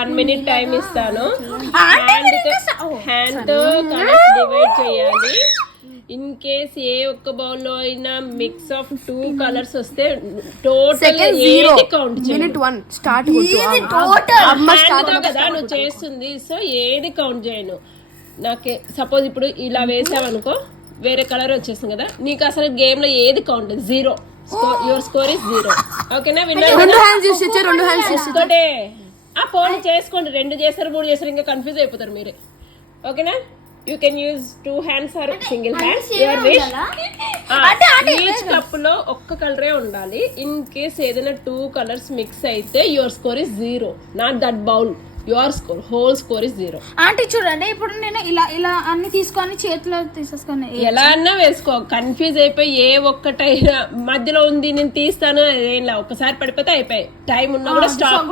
1 minute time ఇస్తాను. Hand తో colours divide చేయాలి. ఇన్ కేస్ ఏ ఒక్క బౌల్ లో అయినా మిక్స్ ఆఫ్ 2 కలర్స్ వస్తే టోటల్ ఏది కౌంట్ చేయాలి కదా నువ్వు చేస్తుంది. సో ఏది కౌంట్ చేయను. నాకే సపోజ్ ఇప్పుడు ఇలా వేసావనుకో వేరే కలర్ వచ్చేస్తుంది కదా, నీకు అసలు గేమ్ లో ఏది కౌంట్ 0. Your score is 0. ఓకేనా? విన్నారు ఆ ఫోన్ చేసుకోండి. 2 చేస్తారు 3 చేస్తారు ఇంకా కన్ఫ్యూజ్ అయిపోతారు మీరే. ఓకేనా? You can use 2 hands or single hand. Each cup లో ఒక్క కలరే ఉండాలి. ఇన్ కేస్ ఏదైనా 2 కలర్స్ మిక్స్ అయితే your score is 0. Not that bowl. Your score whole score is 0. Aunty చూడండి, ఇప్పుడు నేను ఇలా ఇలా అన్ని తీసుకొని చేతిలో తీసేసుకొని ఎలా అన్నా వేసుకో. కన్ఫ్యూజ్ అయిపోయి ఏ ఒక్కటైనా మధ్యలో ఉంది నేను తీస్తాను అదేం ఒక్కసారి పడిపోతే అయిపోయి. టైం ఉన్నా కూడా స్టాప్.